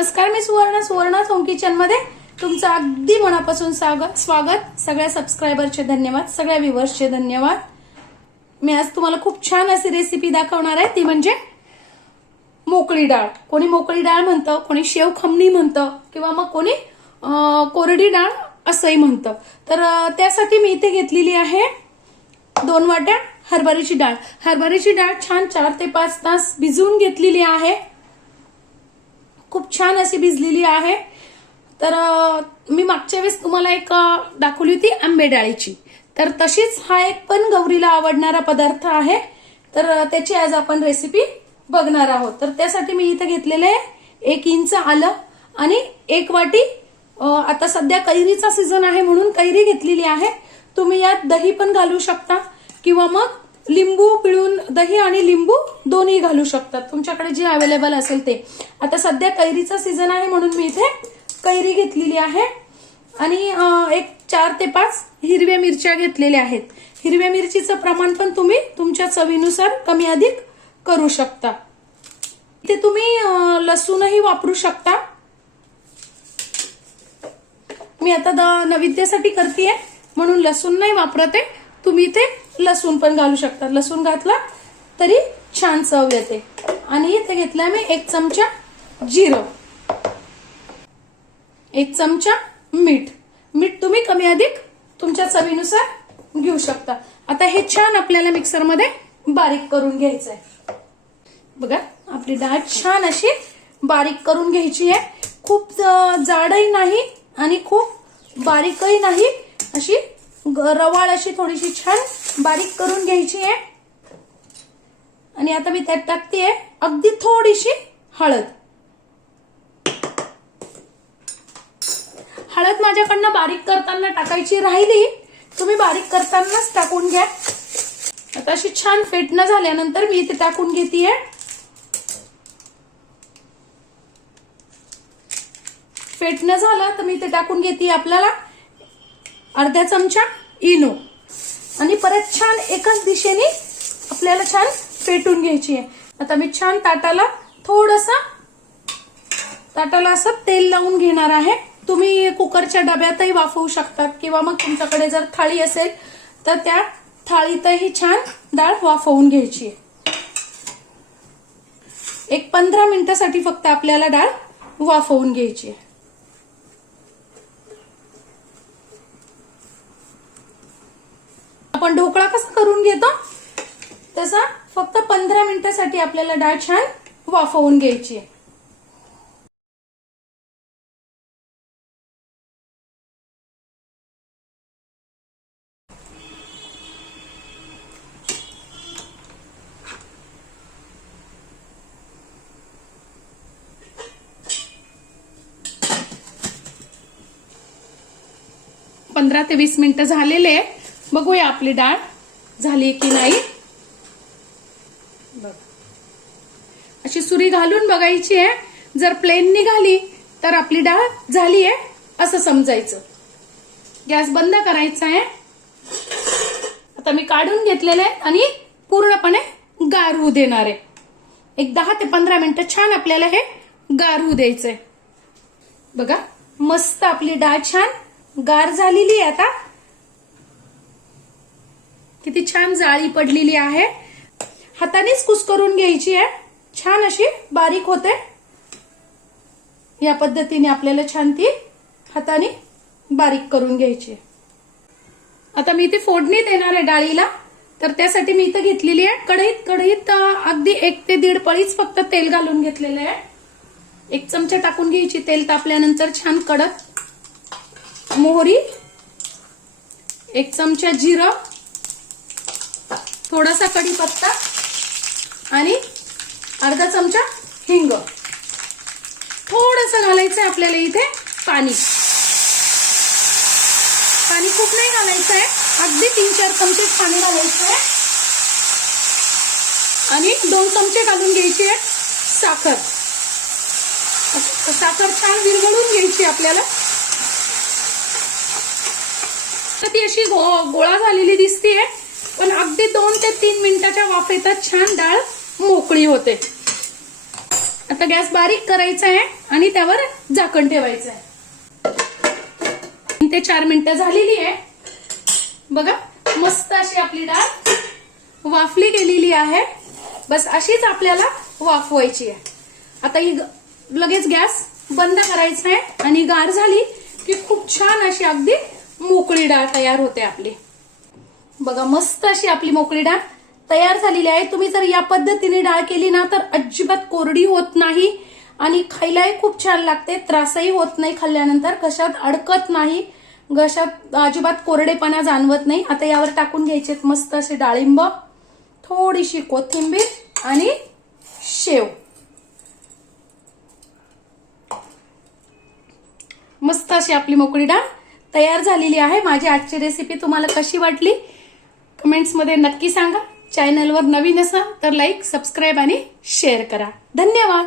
नमस्कार, मी Suvarna home kitchen मध्ये तुमचं अगदी मनापासून स्वागत. सगळ्या सबस्क्रायबरचे धन्यवाद, सगळ्या व्ह्युअर्सचे धन्यवाद. मी आज तुम्हाला खूप छान अशी रेसिपी दाखवणार आहे, ती म्हणजे मोकळी डाळ. कोणी मोकळी डाळ म्हणतं, कोणी शेव खमणी म्हणतं किंवा मग कोणी कोरडी डाळ असंही म्हणतं. तर त्यासाठी मी इथे घेतलेली आहे 2 वाट्या हरभऱ्याची डाळ. हरभऱ्याची डाळ छान 4 ते 5 तास भिजवून घेतलेली आहे. खूप छान अशी भिजलेली आहे. तर मी मागच्या वेळेस तुम्हाला एक दाखवली होती आंबे डाळीची, तर तशीच हा एक पण गौरीला आवडणारा पदार्थ आहे. तर त्याची आज आपण रेसिपी बघणार आहोत. तर त्यासाठी मी इथे घेतलेले आहे 1 इंच आलं आणि 1 वाटी, आता सध्या कैरीचा सीझन आहे म्हणून कैरी घेतलेली आहे. तुम्ही यात दही पण घालू शकता किंवा मग लिंबू पिळून, दही आणि लिंबू दोन्ही घालू शकतात, तुमच्याकडे जे अवेलेबल असेल ते. आता सध्या कैरीचा सीझन आहे म्हणून मी इथे कैरी घेतलेली आहे. आणि एक 4 ते 5 हिरव्या मिरच्या घेतलेल्या आहेत. हिरव्या मिरचीचं प्रमाण पण तुम्ही तुमच्या चवीनुसार कमी अधिक करू शकता. इथे तुम्ही लसूणही वापरू शकता. मी आता नैवेद्यासाठी करतेय म्हणून लसूण नाही वापरत आहे. तुम्ही इथे लसूण पण घालू शकता, लसूण घातला तरी छान चव येते. आणि इथे घेतलाय मी 1 चमचा जिरं, 1 चमचा मीठ तुम्ही कमी अधिक तुमच्या चवीनुसार घेऊ शकता. आता हे छान आपल्याला मिक्सरमध्ये बारीक करून घ्यायचंय. बघा, आपली डाळ छान अशी बारीक करून घ्यायची आहे. खूप जाडही नाही आणि खूप बारीकही नाही, अशी रवाळ अशी थोडीशी छान बारीक करून घ्यायची आहे. आणि आता मी त्यात टाकतेय अगदी थोडीशी हळद. हळद माझ्याकडनं बारीक करताना टाकायची राहिली, तुम्ही बारीक करतानाच टाकून घ्या. आता अशी छान फेटणं झाल्यानंतर मी इथे टाकून घेतेय फेटणं झालं तर मी इथे टाकून घेते आपल्याला अर्धा चमचा इनो. आणि परत छान एकाच दिशेने आपल्याला छान फेटून घ्यायची आहे. आता मी छान ताटाला असं तेल लावून घेणार आहे. तुम्ही कुकरच्या डब्यातही वाफवू शकतात किंवा मग तुमच्याकडे जर थाळी असेल तर त्या थाळीतही छान डाळ वाफवून घ्यायची आहे. एक 15 मिनिटासाठी फक्त आपल्याला डाळ वाफवून घ्यायची आहे. आपण ढोकळा कसा करून घेतो तसा फक्त 15 मिनिटासाठी आपल्याला डाळ छान वाफवून घ्यायची आहे. पंधरा ते 20 मिनिटं झालेले आहे. बघूया आपली डाळ झाली की नाही. बघ, अशी सुरी घालून बघायची आहे. जर प्लेन निघाली तर आपली डाळ झाली आहे असं समजायचं. गॅस बंद करायचा आहे. आता मी काढून घेतलेलं आहे आणि पूर्णपणे गार होऊ देणार आहे. एक 10 ते 15 मिनिटं छान आपल्याला हे गार होऊ द्यायचंय. बघा, मस्त आपली डाळ छान गार झालेली आहे. आता किती छान जाळी पडलेली आहे. हातानेच कुस्करून घ्यायची आहे, छान अशी बारीक होते. या पद्धतीने आपल्याला छान ती हाताने बारीक करून घ्यायची. आता मी इथे फोडणी देणार आहे डाळीला. तर त्यासाठी मी इथे घेतलेली आहे कढईत अगदी 1 ते 1.5 पळीच फक्त तेल घालून घेतलेलं आहे. 1 चमचा टाकून घ्यायची. तेल तापल्यानंतर छान कडक मोहरी, 1 चमचा जिरं, थोडासा कढीपत्ता आणि अर्धा चमचा हिंग. थोडंसं घालायचं आहे आपल्याला इथे पाणी खूप नाही घालायचं आहे, अगदी 3-4 चमचे पाणी घालायचं आहे. आणि 2 चमचे घालून घ्यायची आहे साखर. छान विरघळून घ्यायची आपल्याला. तर ती अशी गोळा झालेली दिसतीये, पण अगदी 2 ते 3 मिनिटाच्या वाफेतच छान डाळ मोकळी होते. आता गॅस बारीक करायचा आहे आणि त्यावर झाकण ठेवायचं आहे. 3 ते 4 मिनिटं झालेली आहे. बघा मस्त अशी आपली डाळ वाफली गेलेली आहे. बस अशीच आपल्याला वाफवायची आहे. आता ही लगेच गॅस बंद करायचा आहे आणि गार झाली की खूप छान अशी अगदी मोकळी डाळ तयार होते आपली. बघा मस्त अशी आपली मोकळी डाळ तयार झालेली आहे. तुम्ही जर या पद्धतीने डाळ केली ना तर अजिबात कोरडी होत नाही आणि खायलाही खूप छान लागते. त्रासही होत नाही खाल्ल्यानंतर, घशात अडकत नाही, घशात अजिबात कोरडेपणा जाणवत नाही. आता यावर टाकून घ्यायचे मस्त असे डाळिंब, थोडीशी कोथिंबीर आणि शेव. मस्त अशी आपली मोकळी डाळ तयार झालेली आहे. माझी आजची रेसिपी तुम्हाला कशी वाटली कमेंट्समध्ये नक्की सांगा. चॅनलवर नवीन असाल तर लाईक, सबस्क्राईब आणि शेअर करा. धन्यवाद.